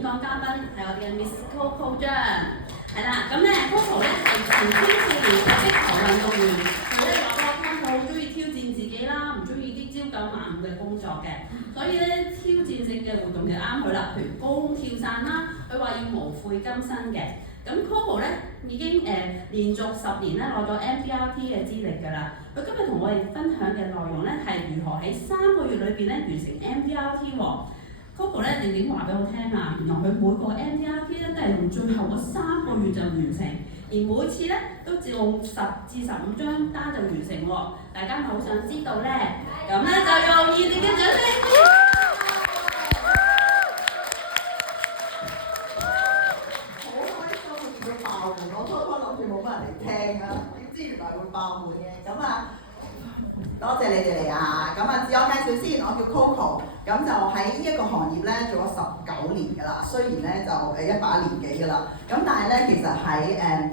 演講嘉賓係我哋嘅 Miss Coco 張，係啦，咁咧 Coco 咧係前青少年嘅壁球運動員，佢咧話俾我聽，佢好中意挑戰自己啦，唔中意啲朝九晚五嘅工作嘅，所以咧挑戰性嘅活動就啱佢啦，譬如高空跳傘啦，佢話要無悔今生嘅。咁 Coco 咧已經連續10年咧攞咗 MDRT 嘅資歷㗎啦。佢今日同我哋分享嘅內容咧係如何喺3個月裏邊咧完成 MDRT 喎。Coco 咧靜靜話俾我聽啊，原來佢每個 MDRT 咧都係用最後嗰3個月就完成，而每次咧都只用10至15張單就完成喎。大家咪好想知道咧，咁咧就用熱烈嘅掌聲！我初初諗住冇乜人嚟聽啊，點知原來會爆滿嘅。咁啊，多謝你哋嚟啊！咁啊，自我介紹先，我叫 Coco， 咁就喺呢一個行業咧做咗19年㗎啦。雖然咧就100年幾㗎啦，咁但係咧其實喺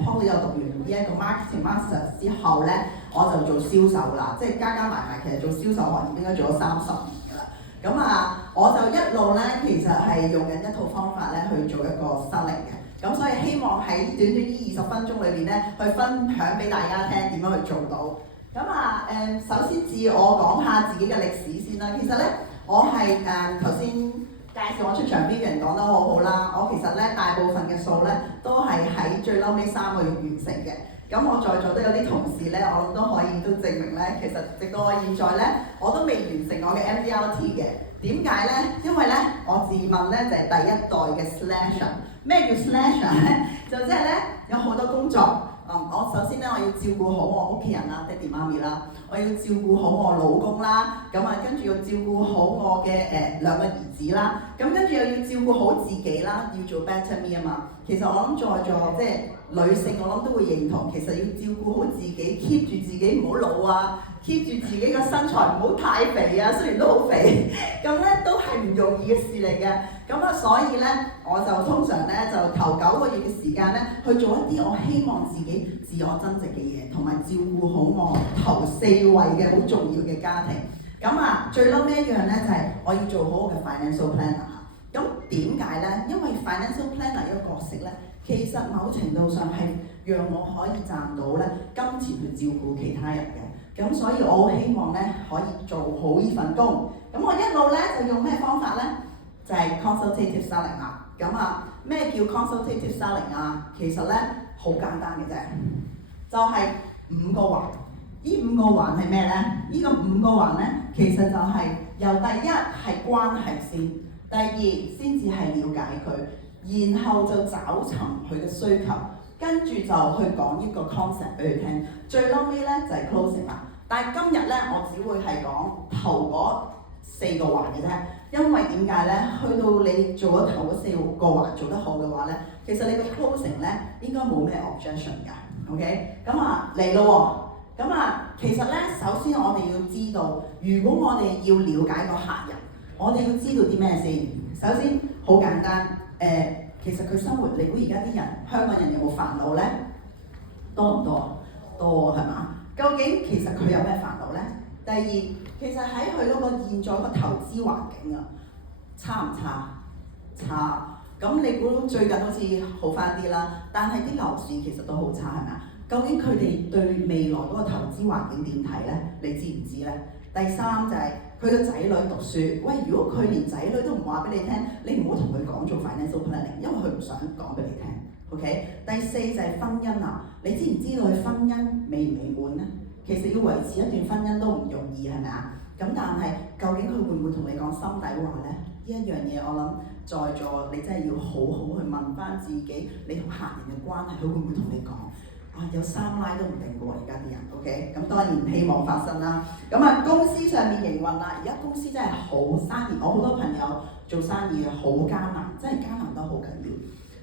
Poly 有讀完呢一個 Marketing Master 之後咧，我就做銷售啦，即係加加埋埋，其實做銷售行業應該做咗30年㗎啦。咁啊，我就一路咧其實係用緊一套方法咧去做一個 selling 嘅。咁所以希望喺短短呢20分鐘裏邊咧，去分享俾大家聽點樣去做到。咁啊首先自我講下自己嘅歷史先啦。其實咧，我係頭先介紹我出場邊嘅人講得好好啦。我其實咧大部分嘅數咧都係喺最嬲尾3個月完成嘅。咁我在座都有啲同事咧，我諗都可以都證明咧，其實直到我現在咧，我都未完成我嘅 MDRT 嘅。點解咧？因為咧，我自問咧就係第一代嘅 slasher。咩叫 slasher 咧？就即係咧有好多工作。我首先咧我要照顧好我屋企人啦，爹哋媽咪啦，我要照顧好我老公啦，咁啊跟住要照顧好我嘅2個兒子啦，咁跟住又要照顧好自己啦，要做 better me 啊嘛。其實我諗在座即係女性，我諗都會認同，其實要照顧好自己 ，keep 住自己唔好老啊 ，keep 住自己個身材唔好太肥啊，雖然都好肥，咁咧都係唔容易嘅事嚟嘅。咁啊，所以咧我就通常咧就頭9個月嘅時間咧去做一啲我希望自己自我增值嘅嘢，同埋照顧好我頭4位嘅好重要嘅家庭。咁啊，最嬲尾一樣咧就係我要做好我嘅 financial planner。咁點解咧？因為 financial planner 呢個角色咧，其實某程度上係讓我可以賺到咧金錢去照顧其他人嘅。咁所以我好希望咧可以做好呢份工。咁我一路咧就用咩方法咧？就係 consultative selling 啦。咁啊，咩叫 consultative selling 啊？其實咧好簡單嘅啫，就係5個環。呢5個環係咩咧？呢個5個環咧，其實就係由第一係關係先，第二先至係了解佢，然後就找尋佢嘅需求，跟住就去講一個 concept 俾佢聽，最嬲尾咧就係 closing 啦。但係今日咧，我只會係講頭嗰4個環嘅啫，因為點解咧？去到你做咗頭嗰4個環做得好嘅話咧，其實你個 closing 咧應該冇咩 objection 㗎 ，OK？ 咁啊嚟咯喎！咁啊，其實咧，首先我哋要知道，如果我哋要了解個客人，我哋要知道啲咩先？首先好簡單，其實佢生活，你估而家啲人，香港人有冇煩惱咧？多唔多？多係嘛？究竟其實佢有咩煩惱咧？第二，其實喺佢嗰個現在個投資環境啊，差唔差？差。咁你估最近好似好翻啲啦，但係啲樓市其實都好差係咪啊？究竟佢哋對未來嗰個投資環境點睇咧？你知唔知咧？第三就係佢個仔女讀書。喂，如果佢連仔女都唔話俾你聽，你唔好同佢講做 financial planning， 因為佢唔想講俾你聽。OK。第四就係婚姻啊，你知唔知道佢婚姻美唔美滿咧？其實要維持一段婚姻都唔容易係咪啊？咁但係究竟佢會唔會同你講心底話咧？呢一樣嘢我諗在座你真係要好好去問翻自己，你同客人嘅關係，佢會唔會同你講？有3奶都唔定嘅喎，而家啲人 ，OK， 咁當然唔希望發生啦。咁啊，公司上面營運啦，而家公司真係好生意，我好多朋友做生意好艱難，真係艱難得好緊要。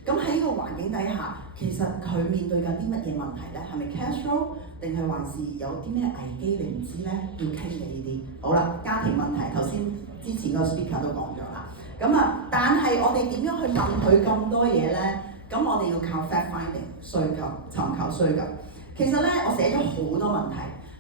咁喺呢個環境底下，其實佢面對緊啲乜嘢問題咧？係咪 cash flow 定係還是有啲咩危機你唔知咧？要傾嘅呢啲。好啦，家庭問題頭先之前個 speaker 都講咗啦。咁啊，但係我哋點樣去問佢咁多嘢咧？咁我哋要靠 fact finding 需求，尋求需求。其實咧，我寫咗好多問題，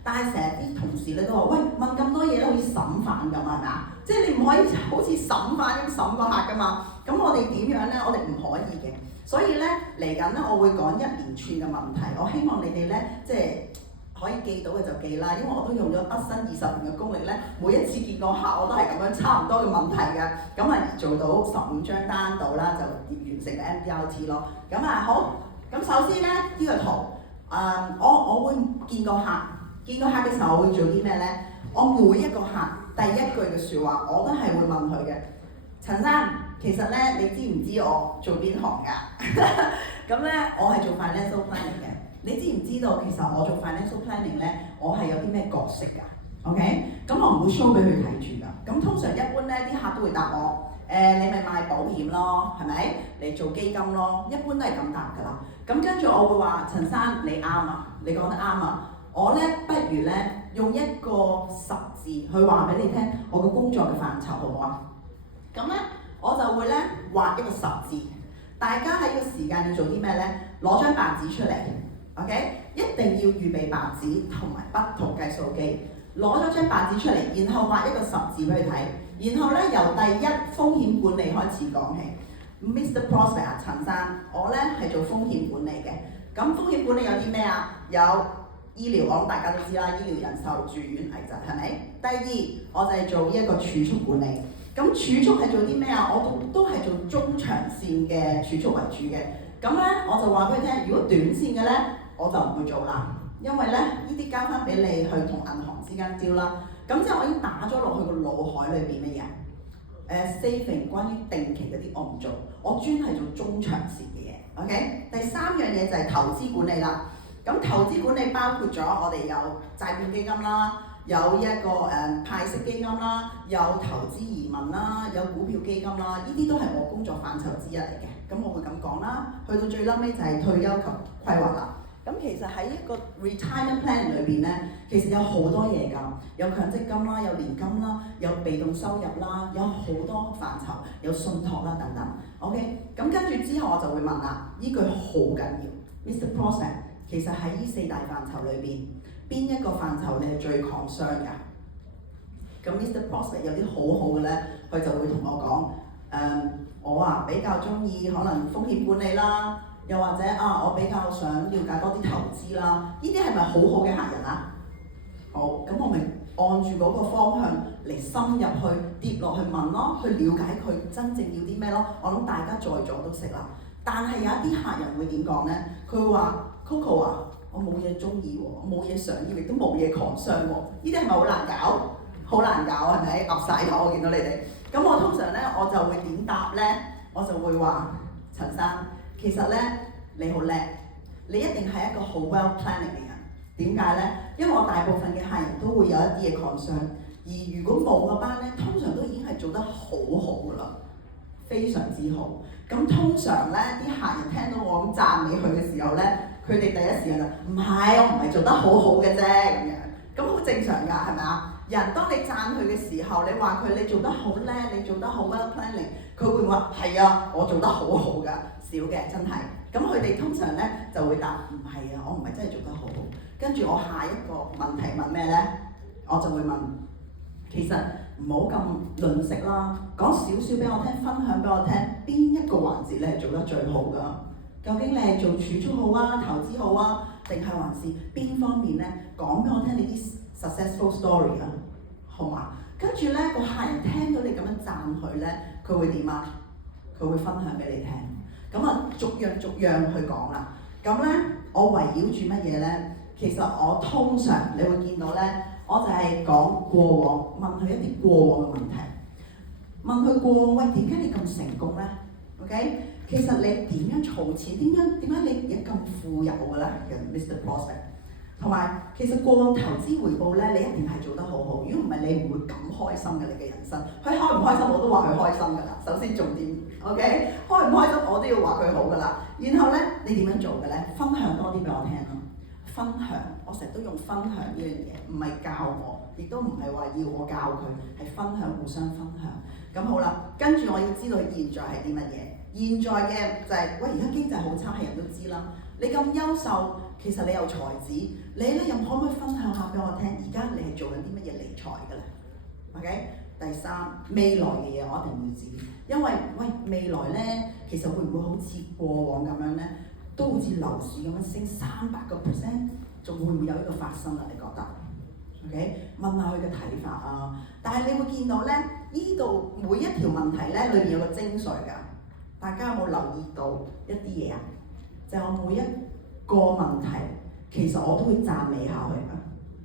但係成日啲同事咧都話：喂，問咁多嘢咧，好似審犯咁係咪啊？即係你唔可以好似審犯咁審個客㗎嘛。咁我哋點樣咧？我哋唔可以嘅。所以咧嚟緊咧，我會講一連串嘅問題。我希望你哋咧即係可以記到嘅就記啦，因為我都用咗畢生20年嘅功力咧，每一次見個客我都係咁樣差唔多嘅問題嘅，咁啊做到15張單到啦，就完成個 MDRT 咯。咁啊好，咁首先咧呢個圖，我會見個客嘅時候，我會做啲咩咧？我每一個客第一句嘅説話，我都係會問佢嘅。陳生，其實咧你知唔知我做邊行㗎？咁咧我係做 financial planning 嘅。你知唔知道其實我做 financial planning 咧，我係有啲咩角色㗎 ？OK， 咁我唔會 show 俾佢睇住㗎。咁通常一般咧啲客都會答我，你咪賣保險咯，係咪？你做基金咯，一般都係咁答㗎啦。咁跟住我會話陳生你啱啊，你講得啱啊。我咧不如咧用一個10字去話俾你聽，我個工作嘅範疇好唔好啊？咁咧我就會咧畫一個10字，大家喺呢個時間要做啲咩咧？攞張白紙出嚟。OK， 一定要預備白紙同埋筆同計數機，攞咗張白紙出嚟，然後畫一個10字俾佢睇，然後咧由第一風險管理開始講起。Mr. Prospect 啊，陳生，我咧係做風險管理嘅。咁風險管理有啲咩啊？有醫療，我諗大家都知啦，醫療、人壽、住院、危疾，係咪？第二，我就係做呢一個儲蓄管理。咁儲蓄係做啲咩啊？我都係做中長線嘅儲蓄為主嘅。咁咧我就話俾佢聽，如果短線嘅咧，我就唔會做啦，因為咧呢啲交翻俾你去同銀行之間招啦。咁之後我已經打咗落去個腦海裏邊乜嘢？saving 關於定期嗰啲我唔做，我專係做中長線嘅嘢。OK， 第3樣嘢就係投資管理啦。咁投資管理包括咗我哋有債券基金啦，有一個派息基金啦，有投資移民啦，有股票基金啦，呢啲都係我工作範疇之一嚟嘅。咁我會咁講啦。去到最嬲尾就係退休及規劃啦。咁其實喺一個 retirement plan 裏邊咧，其實有好多嘢㗎，有強積金啦，有年金啦，有被動收入啦，有好多範疇，有信託啦等等。OK， 咁跟住之後我就會問啦，呢句好緊要 ，Mr. Prospect， 其實喺呢4大範疇裏邊，邊一個範疇你係最 concern 㗎？咁 Mr. Prospect 有啲好好嘅咧，佢就會同我講，我比較中意可能風險管理啦。又或者我比較想了解多啲投資啦，呢啲係咪好好嘅客人啊？好，咁我咪按住嗰個方向嚟深入去跌落去問咯，去了解佢真正要啲咩咯。我諗大家在座都識啦。但係有一啲客人會點講咧？佢會話 Coco 啊，我冇嘢中意喎，我冇嘢想要，亦都冇嘢狂傷喎。呢啲係咪好難搞？好難搞係咪？噏晒頭，我見到你哋。咁我通常咧我就會點答咧？我就會話陳生。其實咧，你好叻，你一定係一個好 well planning 嘅人。點解咧？因為我大部分嘅客人都會有一啲嘅 concern，而如果冇嗰班咧，通常都已經係做得好好噶啦，非常之好。咁通常咧，啲客人聽到我咁讚美佢嘅時候咧，佢哋第一時間就唔係，我唔係做得好好嘅啫咁樣。咁好正常㗎，係咪啊？人當你讚佢嘅時候，你話佢你做得好叻，你做得好 well planning， 佢會話係啊，我做得好好㗎。少嘅真係，咁佢哋通常咧就會答唔係啊，我唔係真係做得好好。跟住我下一個問題問咩咧？我就會問，其實唔好咁吝嗇啦，講少少俾我聽，分享俾我聽，邊一個環節你係做得最好㗎？究竟你係做儲蓄好啊、投資好啊，定係還是邊方面咧？講俾我聽你啲 successful story 啊，好嘛？跟住咧個客人聽到你咁樣讚佢咧，佢會點啊？佢會分享俾你聽。咁啊，逐樣去講啦。咁咧，我圍繞住乜嘢咧？其實我通常你會見到咧，我就係講過往，問佢一啲過往嘅問題。問佢過往，喂，點解你咁成功咧 ？OK， 其實你點樣儲錢？點解你而家咁富有嘅咧？Mr. Prospect。同埋，其實過往投資回報咧，你一定係做得好好。如果唔係，你唔會咁開心嘅你嘅人生。佢開唔開心我都話佢開心㗎啦。首先重點 ，OK， 開唔開心我都要話佢好㗎啦。然後咧，你點樣做嘅咧？分享多啲俾我聽咯。分享，我成日都用分享呢樣嘢，唔係教我，亦都唔係話要我教佢，係分享，互相分享。咁好啦，跟住我要知道現在係啲乜嘢。現在嘅就係、喂，而家經濟好差，係人都知啦。你咁優秀，其實你有才子，你咧又可唔可以分享下俾我聽？而家你係做緊啲乜嘢理財㗎啦 ？OK， 第三未來嘅嘢我一定要知，因為未來咧其實會唔會好似過往咁樣咧，都好似樓市咁樣升300%，仲會唔會有呢個發生啊？你覺得 ？OK， 問下佢嘅睇法啊！但係你會見到咧，呢度每一條問題咧裏面有個精髓㗎，大家有冇留意到一啲嘢啊？就係我每一個問題，其實我都會讚美下佢啊！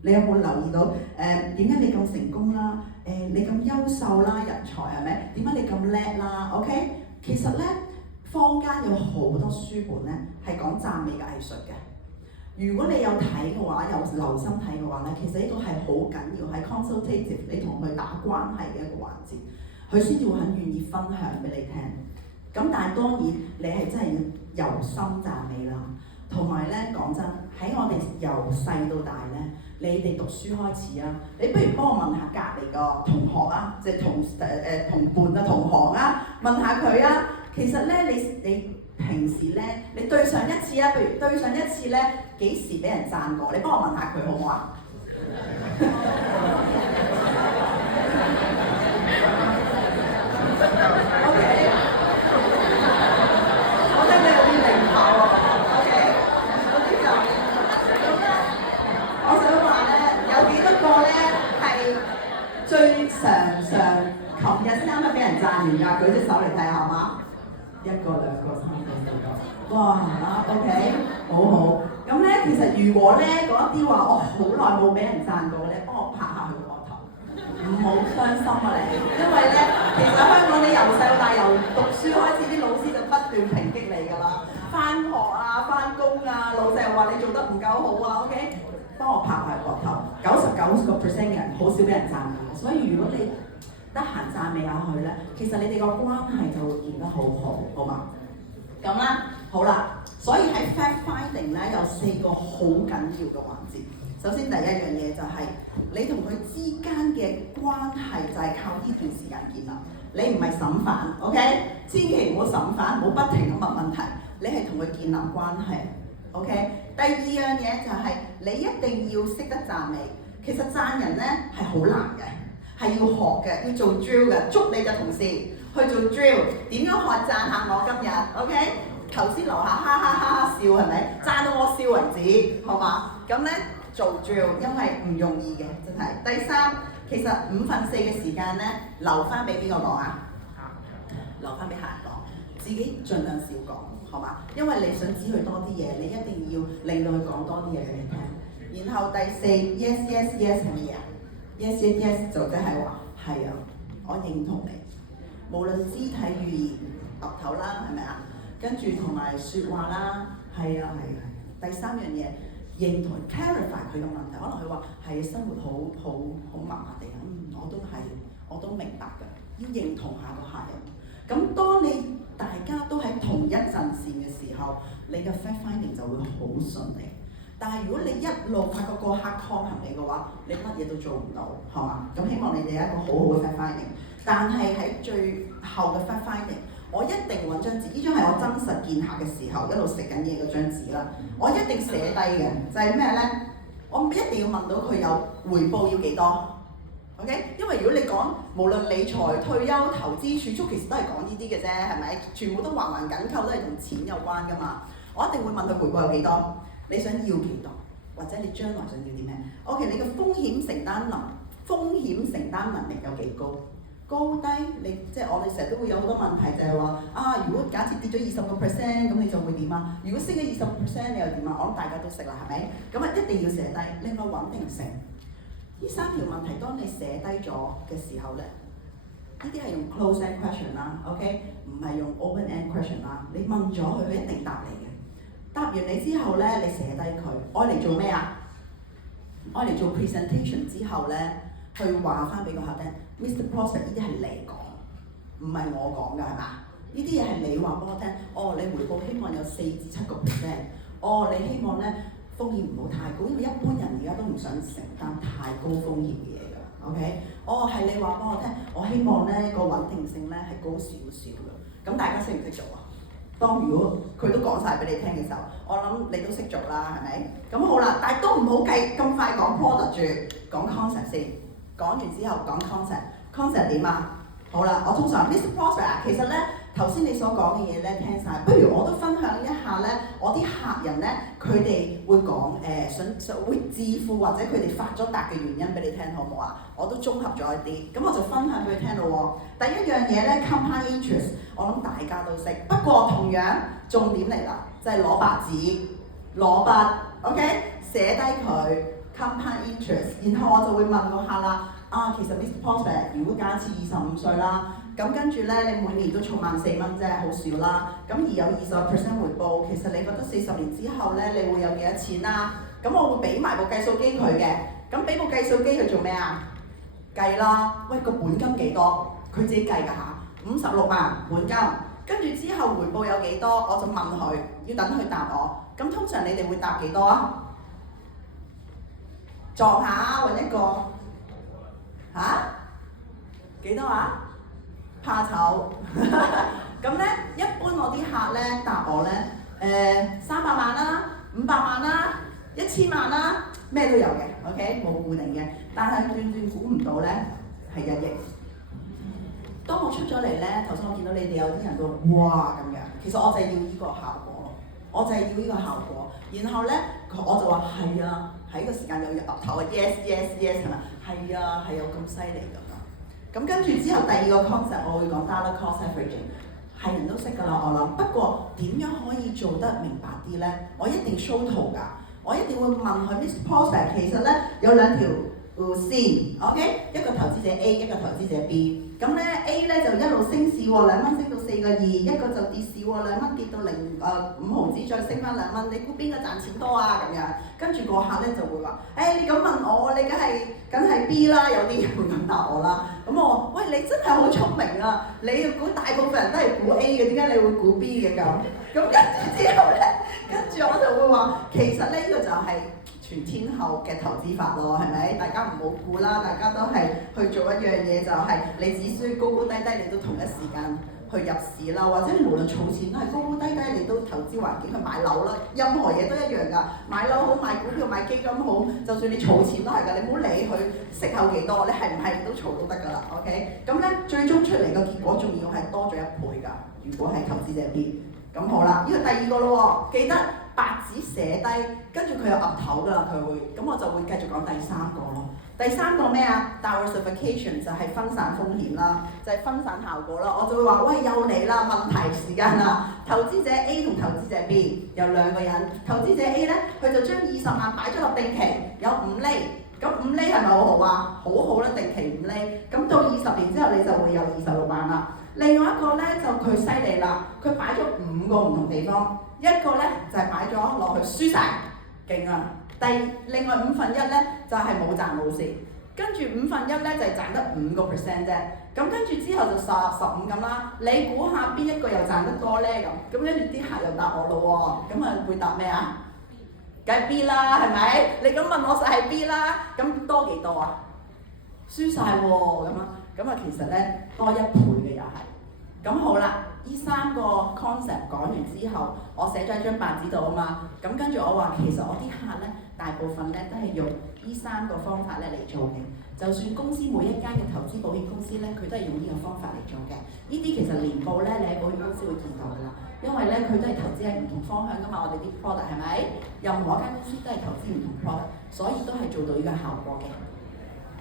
你有冇留意到點解你咁成功啦？你咁優秀啦，人才係咪？點解你咁叻啦 ？OK， 其實咧坊間有好多書本咧係講讚美嘅藝術嘅。如果你有睇嘅話，有留心睇嘅話咧，其實呢個係好緊要，係 consultative， 你同佢打關係嘅一個環節，佢先至會很願意分享俾你聽。咁但係當然你係真係要由心讚美啦。同埋咧講真，喺我哋由細到大咧，你哋讀書開始啊，你不如幫我問下隔離個同學啊，即係同伴啊、同行啊，問下佢啊。其實咧，你平時咧，你對上一次啊，譬如對上一次咧，幾時俾人讚過？你幫我問下佢好唔好啊？OK， 我覺得你有啲靈巧喎。OK， 嗰啲就我想話咧，有幾多個咧係最常琴日先啱啱俾人讚完㗎？舉隻手嚟睇下好嗎？1個、2個、3個、4個，哇 OK， 好好。咁咧，其實如果咧嗰一啲話我好耐冇俾人讚過咧，幫我拍下佢個膊頭，唔好傷心啊你。因為咧，其實香港你由細到大，由讀書開始，啲老師就不斷抨擊你㗎啦。返學啊、返工啊，老細又話你做得唔夠好啊 OK， 幫我拍下膊頭。99% 嘅人好少俾人讚㗎，所以如果你得閒讚美下佢咧，其實你哋個關係就會變得好好，好嘛？咁啦，好啦，所以喺 fact finding 咧有4個好緊要嘅環節。首先第一樣嘢就係你同佢之間嘅關係就係靠呢段時間建立。你唔係審犯 ，OK？ 千祈唔好審犯，唔好不停咁問問題。你係同佢建立關係 ，OK？ 第二樣嘢就係你一定要識得讚美。其實讚人咧係好難嘅。係要學嘅，要做 drill 嘅，捉你嘅同事去做 drill。點樣學讚下我今日 ？OK？ 頭先樓下哈哈哈哈笑係咪？讚到我笑為止，好嘛？咁咧做 drill， 因為唔容易嘅，真係。第三，其實4/5嘅時間咧，留翻俾邊個講啊？留翻俾客人講，自己盡量少講，好嘛？因為你想知佢多啲嘢，你一定要令到佢講多啲嘢俾你聽。然後第4 ，yes yes yes 係乜嘢啊？Yes yes yes 就即係話係啊，我認同你。無論肢體語言、岌頭啦，係咪啊？跟住同埋説話啦，係啊係啊。第3樣嘢，認同 clarify 佢嘅問題，可能佢話係生活好麻麻地啊，我都明白㗎，要認同下個客人。咁當你大家都喺同一陣線嘅時候，你嘅 fact finding 就會好順利。但係如果你一路發覺個客抗衡你嘅話，你乜嘢都做唔到，係嘛？咁希望你哋有一個好好嘅 fact finding。但係喺最後嘅 fact finding，我一定揾張紙，呢張係我真實見客嘅時候一路食緊嘢嗰張紙啦。我一定寫低嘅，就係咩咧？我一定要問到佢有回報要幾多 ？OK？ 因為如果你講無論理財、退休、投資、儲蓄，其實都係講呢啲嘅啫，係咪？全部都環環緊扣，都係同錢有關㗎嘛。我一定會問佢回報有幾多？你想要幾多？或者你將來想要啲咩 ？OK， 你嘅風險承擔能力有幾高？高低即係我哋成日都會有好多問題，就係話啊，如果假設跌咗20%，咁你就會點啊？如果升咗20%，你又點啊？我諗大家都識啦，係咪？咁啊，一定要寫低。另外穩定性，呢3條問題，當你寫低咗嘅時候咧，呢啲係用 close end question 啦 ，OK， 唔係用 open end question 啦。你問咗佢，佢一定答你嘅。答完你之後咧，你寫低佢，愛嚟做咩啊？愛嚟做 presentation 之後咧，去話翻俾個客聽 ，Mr. Prosper 呢啲係你講，唔係我講㗎，係嘛？呢啲嘢係你話俾我聽。哦，你回報希望有4至7%。哦，你希望咧風險唔好太高，因為一般人而家都唔想承擔太高風險嘅嘢㗎。OK？ 哦，係你話俾我聽，我希望咧個穩定性咧係高少少㗎。咁大家識唔識做啊？當如果佢都講晒俾你聽嘅時候，我諗你都識做啦，係咪？咁好啦，但係都唔好咁快講 product 住，講 concept 先。講完之後講 concept 點啊？好啦，我通常 Mr. Prospect 其實咧頭先你所講嘅嘢咧聽晒，不如我都分享一下咧，我啲客人咧佢哋會講想會致富或者佢哋發咗達嘅原因俾你聽，好唔好啊？我都綜合咗一啲，咁我就分享俾佢聽咯喎。第一樣嘢咧 compound interest， 我諗大家都識，不過同樣重點嚟啦，就係攞白紙攞筆 ，OK 寫低佢 compound interest， 然後我就會問個客啦。其實 Mr. Prospect 如果假設25歲啦，咁跟住咧你每年都儲14,000蚊啫，好少啦。咁而有20% 回報，其實你覺得40年之後咧，你會有幾多錢啦？咁我會俾埋部計數機佢嘅。咁俾部計數機佢做咩啊？計啦。喂，個本金幾多？佢自己計㗎嚇。56萬本金，跟住之後回報有幾多？我就問佢，要等佢答我。咁通常你哋會答幾多啊？撞下揾一個。幾多啊？怕醜。咁咧，一般我啲客咧答我咧，300萬啦，500萬啦，1000萬啦，咩都有嘅 ，OK 冇固定嘅。但係斷估唔到咧係1億。當我出咗嚟咧，頭先我見到你哋有啲人都哇咁樣，其實我就係要呢個效果，我就係要呢個效果。然後咧，我就話係啊，喺個時間有入頭啊 ，yes yes yes 係咪？係啊，係有咁犀利㗎。咁跟住之後第二個 concept 我會講 dollar cost averaging， 係人都識㗎啦，我諗。不過點樣可以做得明白啲咧？我一定 show 圖㗎，我一定會問佢 Mr. Prospect 其實咧有兩條線 ，OK， 一個投資者 A， 一個投資者 B。咁咧 A 咧就一路升市喎，2蚊升到4個2，一個就跌市喎，2蚊跌到5毫子，再升翻2蚊，你估邊個賺錢多啊？咁樣，跟住個客咧就會話：你咁問我，你梗係 B 啦，有啲人會咁答我啦。咁我話：喂，你真係好聰明啊！你估大部分人都係估 A 嘅，點解你會估 B 嘅咁？咁跟住之後咧，跟住我就會話：其實呢個就係全天候嘅投資法咯，係咪？大家唔好估啦，大家都係去做一樣嘢，就係你只需要高高低低，你都同一時間去入市啦，或者你無論儲錢都係高高低低，你都投資環境去買樓啦，任何嘢都一樣㗎。買樓好，買股票、買基金好，就算你儲錢都係㗎，你唔好理佢息口幾多，你係唔係都儲都得㗎啦。OK， 咁咧最終出嚟個結果仲要係多咗1倍㗎。如果係投資者 B， 咁好啦，呢個第二個咯喎，記得白紙寫低，跟住佢有岌頭㗎啦，佢會，咁我就會繼續講第三個咯。第三個咩啊 ？diversification 就係分散風險啦，就係分散效果啦。我就會話：喂，又嚟啦，問題時間啦。投資者 A 同投資者 B 有兩個人，投資者 A 咧，佢就將20萬擺咗落定期，有5厘。咁5厘係咪好好啊？好好啦，定期5厘。咁到20年之後，你就會有26萬啦。另外一個咧就佢犀利啦，佢擺咗5個唔同地方，一個咧就係擺咗落去輸晒，勁啊！另外1/5咧就係冇賺冇蝕，跟住1/5咧就係賺得5% 啫。咁跟住之後就10、15咁啦。你估下邊一個又賺得多咧咁？咁跟住啲客又答我咯喎，咁啊會答咩啊？梗係 B 啦，係咪？你咁問我就係 B 啦。咁多幾多啊？輸晒喎咁啊！咁啊其實咧多1倍嘅又係。咁好啦，呢3個 concept 講完之後，我寫咗喺張白紙度啊嘛。咁跟住我話其實我啲客咧大部分咧都係用呢3個方法咧嚟做嘅。就算公司每一間嘅投資保險公司咧，佢都係用呢個方法嚟做嘅。呢啲其實年報咧，你喺保險公司會見到㗎啦。因為咧佢都係投資喺唔同方向㗎嘛，我哋啲 product 係咪？任何一間公司都係投資唔同 product，所以都係做到呢個效果嘅。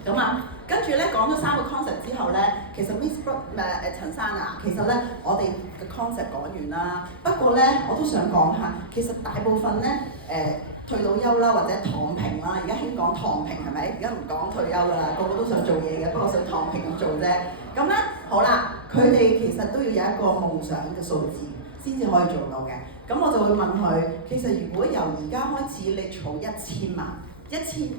咁啊，跟住咧講咗3個 concept 之後咧，其實 Miss 陳生啊，其實咧我哋嘅 concept 講完啦。不過咧，我都想講下，其實大部分咧退到休啦，或者躺平啦，而家興講躺平係咪？而家唔講退休㗎啦，個個都想做嘢嘅，不過想躺平咁做啫。咁咧好啦，佢哋其實都要有一個夢想嘅數字先至可以做到嘅。咁我就會問佢，其實如果由而家開始你儲1000萬。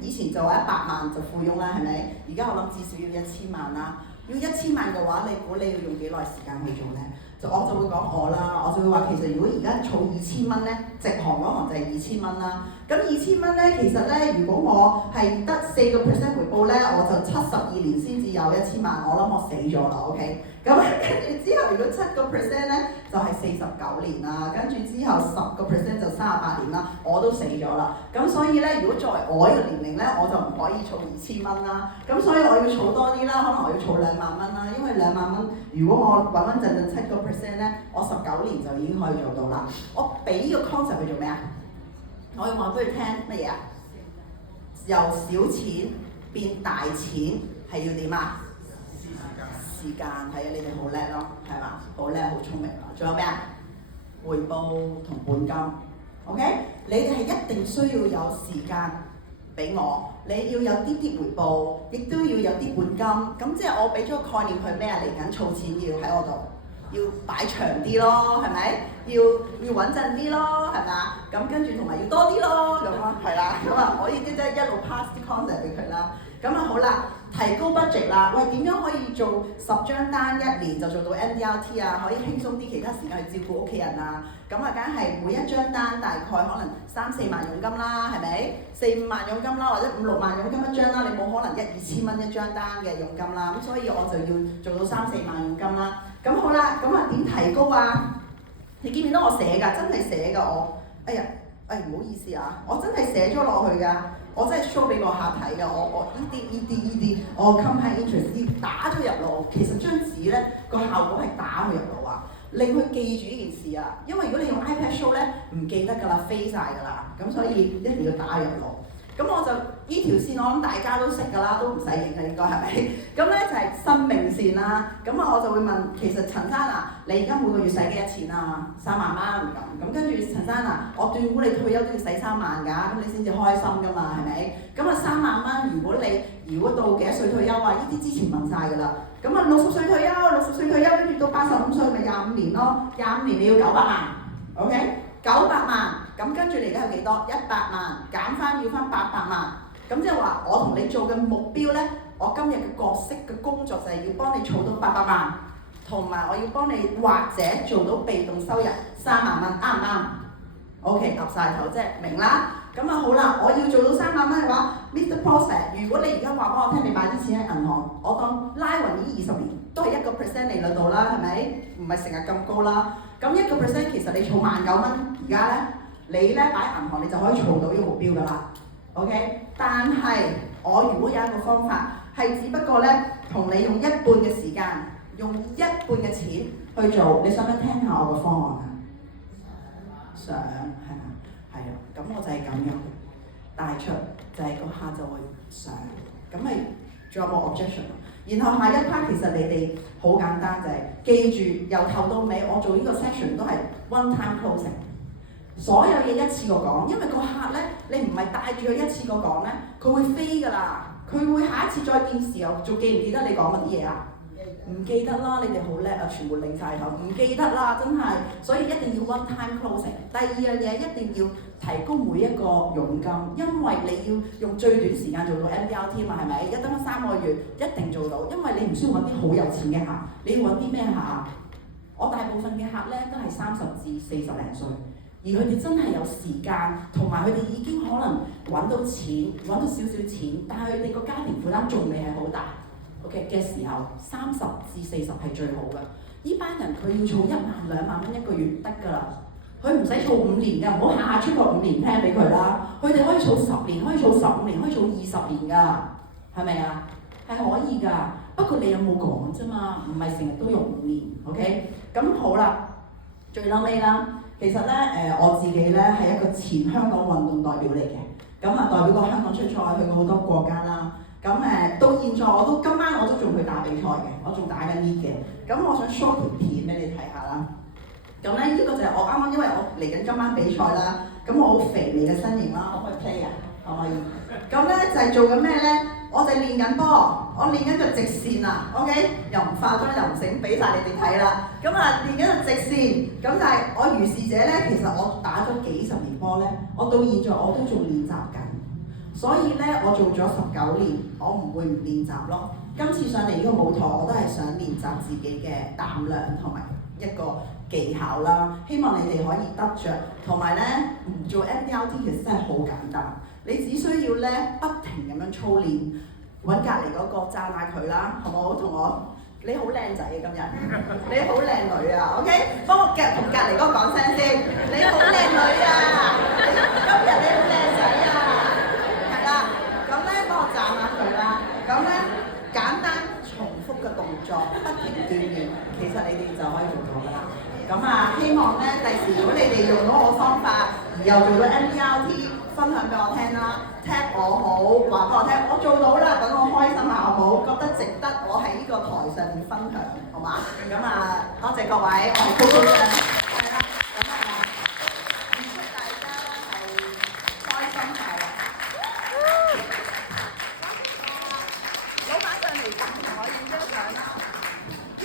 以前就話100萬就富翁啦，係咪？而家我諗至少要1000萬啦。要1000萬嘅話，你估你要用幾耐時間去做咧？我就會講我啦，我就會話其實如果而家儲2000蚊咧，直行嗰行就係2000蚊啦。咁2000蚊咧，其實咧，如果我係得4% 回報咧，我就72年先至有1000萬，我諗我死咗啦 ，OK？ 咁跟住之後，如果7% 咧，就係49年啦，跟住之後10% 就38年啦，我都死咗啦。咁所以咧，如果作為我呢個年齡咧，我就唔可以儲2000蚊啦。咁所以我要儲多啲啦，可能我要儲2萬蚊啦，因為2萬蚊，如果我穩穩陣陣7% 咧，我19年就已經可以做到啦。我俾呢個 concept 去做咩啊？我要話俾佢聽乜嘢啊？由小錢變大錢係要點啊？時間係啊，你哋好叻咯，係嘛？好叻，好聰明啊！仲有咩啊？回報同本金 ，OK？ 你哋係一定需要有時間俾我，你要有啲回報，亦都要有啲本金。咁即係我俾咗個概念佢咩啊？嚟緊儲錢要喺我度。要擺長啲咯，係咪？要穩陣啲咯，係嘛？咁跟住同埋要多啲咯，咁咯，係啦。咁啊，我已經即係一路 pass 啲 concept 俾佢啦。咁啊好啦，提高 budget 啦。喂，點樣可以做10張單1年就做到 MDRT 啊？可以輕鬆啲，其他時間去照顧屋企人啊？咁啊，梗係每一張單大概可能3-4萬佣金啦，係咪？4-5萬佣金啦，或者5-6萬佣金一張啦。你冇可能1-2千蚊一張單嘅佣金啦。咁所以我就要做到3-4萬佣金啦。咁好啦，咁啊點提高啊？你見唔見到我寫㗎？真係寫㗎我。哎呀，唔好意思啊，我真係寫咗落去㗎。我真係 show 俾個客睇㗎。我呢啲，我 compound interest 打咗入腦。其實張紙咧個效果係打佢入腦啊，令佢記住呢件事啊。因為如果你用 iPad show 咧，唔記得㗎啦，飛晒㗎啦。咁所以一定要打入腦。咁我就呢條線，我諗大家都識㗎啦，都唔使影啦，應該係咪？咁咧就係生命線啦。咁啊，我就會問，其實陳生啊，你而家每個月使幾多錢啊？3萬蚊咁。跟住陳生啊，我斷估你退休都要使3萬㗎，咁你先至開心㗎嘛，係咪？咁啊3萬蚊，如果到幾多歲退休啊？呢啲之前問晒㗎啦。咁啊60歲退休，60歲退休，跟住到85歲咪25年咯，25年你要900萬 ，OK？900萬，咁跟住你而家有幾多？100萬減翻要翻800萬，咁即係話我同你做嘅目標咧，我今日嘅角色嘅工作就係要幫你儲到800萬，同埋我要幫你或者做到被動收入3萬蚊，啱唔啱 ？OK， 岌晒頭啫，明啦。咁啊好啦，我要做到3萬蚊嘅話 ，Mr. Prospect， 如果你而家話幫我聽，你買啲錢喺銀行，我當拉勻呢20年都係1% 利率度啦，係咪？唔係成日咁高啦。咁1% 其實你儲19,000蚊，而家咧你咧擺銀行你就可以儲到呢個目標㗎啦。OK， 但係我如果有一個方法係只不過咧同你用1半嘅時間，用1半嘅錢去做，你想唔想聽下我個方案啊？想係嘛？係啊，咁我就係咁樣帶出，就係個客就會想，咁咪仲有冇 objection？ 然後下一 part 其實你哋好簡單，就係記住由頭到尾我做呢個 section 都係 one time closing， 所有嘢一次過講，因為個客咧你唔係帶住佢一次過講咧，佢會飛㗎啦，佢會下一次再見時候仲記唔記得你講乜啲嘢啊？唔記得啦，你哋好叻啊，全部擰晒頭，唔記得啦，真係，所以一定要 one time closing。第二樣嘢一定要提高每一個佣金，因為你要用最短時間做到 MDRT 嘛，係咪？一等3個月一定做到，因為你唔需要揾啲好有錢嘅客，你要揾啲咩客啊？我大部分嘅客咧都係30至40零歲，而佢哋真係有時間，同埋佢哋已經可能揾到錢，揾到少少錢，但係佢哋個家庭負擔仲未係好大。OK 嘅時候，30至40係最好嘅。呢班人佢要儲1萬2萬蚊一個月得㗎啦，佢唔使儲5年㗎，唔好下下出個5年 plan 俾佢啦。佢哋可以儲10年，可以儲15年，可以儲20年㗎，係咪啊？係可以㗎，不過你有冇講啫嘛？唔係成日都用5年 ，OK？ 咁好啦，最嬲尾啦，其實咧我自己咧係一個前香港運動代表嚟嘅，咁啊代表過香港出賽，去過好多國家啦。咁到現在今晚我都仲去打比賽嘅，我仲打緊 league 嘅。咁我想 show 條片俾你睇下啦。咁咧呢個就係我啱啱，因為我嚟緊今晚比賽啦。咁我好肥美嘅身形啦，可唔可以 play 啊？可唔可以？咁咧就係做緊咩咧？我就練緊波，我練緊個直線啊 ，OK？ 又唔化妝又唔整，俾晒你哋睇啦。咁啊練緊個直線，咁但係我如是者咧，其實我打咗幾十年波咧，我到現在我都仲練習緊。所以咧，我做咗19年，我唔會唔練習咯。今次上嚟呢個舞台，我都係想練習自己嘅膽量同埋一個技巧啦，希望你哋可以得着。同埋咧，做 MDRT 其實真係好簡單，你只需要咧不停咁樣操練，揾隔離嗰個讚下佢啦，好唔好？同我你好靚仔啊今日，你好靚女啊 ，OK？ 幫我同隔離嗰個講聲先，你好靚女啊，今日你好靚仔啊，係啦，咁咧幫我讚下佢啦，咁咧簡單重複嘅動作，不停鍛鍊，其實你哋就可以做到㗎啦。咁啊，希望咧第時如果你哋用到我方法，而又做到 MDRT， 分享俾我聽啦 ，tag 我好，話俾我聽，我做到啦，等我開心下好唔好？覺得值得我喺呢個台上面分享，好嘛？咁啊，多謝各位，我係高高張。